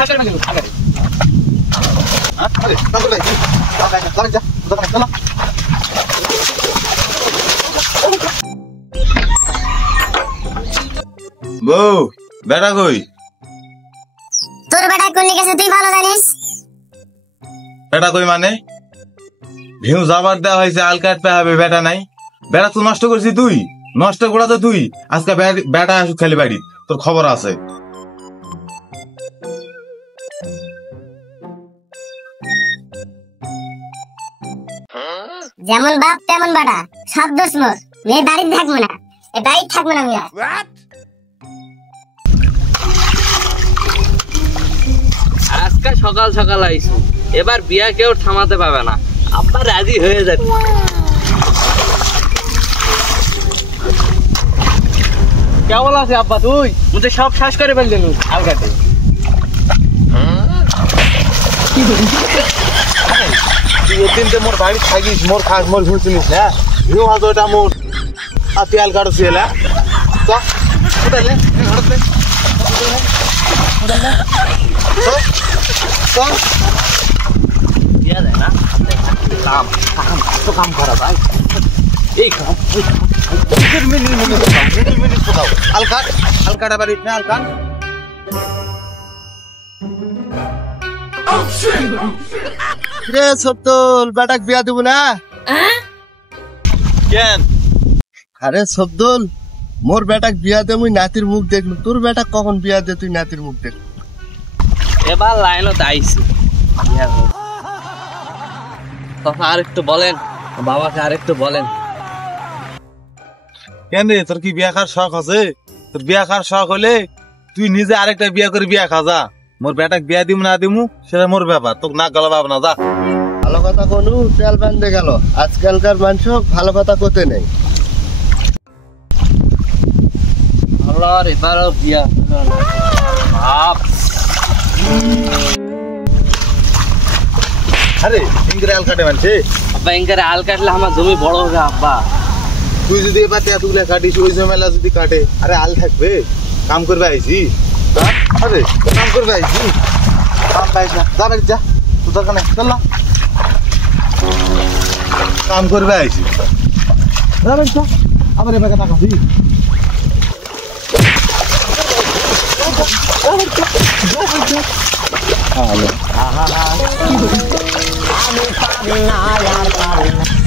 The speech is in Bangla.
থাকেন না কিন্তু থাকেন আরে তাহলে কি চল যা দোকানে চল বউ বেটা কই তোর বেটা কোন গেছে তুই ভালো জানিস বেটা কই মানে ভিউ যাবার দেওয়া হয়েছে আল কাটতে হবে বেটা নাই বেটা তুই নষ্ট করছিস তুই নষ্ট করা তো তুই আজকে বেটা আসুক খালি বাড়ি তোর খবর আছে যেমন বাপ তেমন বেটা সব দোষ মোর মেয়ে বাড়িতে থাকবো না এই বাড়িতে থাকবো না মিয়া আজকে সকাল সকাল আইছো এবার বিয়া কেউ থামাতে পাবে না আব্বা রাজি হয়ে যাবে কেমন আছে আব্বা তুই মুঝে সব শ্বাস করে ফেললেন আলকাতে তুই একদিন তো মোর বাড়ি থাকিস মোর খাস মোর শুনছিলিস না ভিউ হাজ ওটা মোর আর তুই আল কাটছি এলা তো উঠালে ঘরতে তো বিয়া যায় না কাম কাম তো কাম করা ভাই এই কাম মিনিট কোথাও আল কাটা বাড়ি না আল কাট রে সবদুল বেটাক বিয়া দেব না কেন আরে সবদুল মোর বেটাক বিয়া দে মুই নাতির মুখ দেখলু তোর বেটা কখন বিয়া দে তুই নাতির মুখ দেখ এবার লাইনও আইছি কথা আরেকটু বলেন বাবাকে আরেকটু বলেন কেন রে তোর কি বিয়া খার শখ আছে তোর বিয়া খার শখ হলে তুই নিজে আরেকটা বিয়া করে বিয়া খা যা মোর বেটাক বিয়া দিমু না দিমু সেটা মোর ব্যাপার তোকে না গলা ভাব না যা ভালো কথা কোনু তেল বান্ধে গেল আজকালকার মানুষ ভালো কথা কোতে নেই আল্লাহর এবারও বিয়া বাপ আরে ইংরে আল কাটে মানছে আব্বা এঙ্কারে আল কাটলে আমার জমি বড় হবে আব্বা তুই যদি এবার এতগুলা কাটিস ওই জমেলা যদি কাটে আরে আল থাকবে কাম করবে আইছি আরে কাম করবে আইছি কাম পাইছ না যা বাড়ি যা তোর দরকার নাই চল না কাম করবে আইছি যা বাড়ি যা আবার এবার টাকা দিই আমি পারি না আর পারি না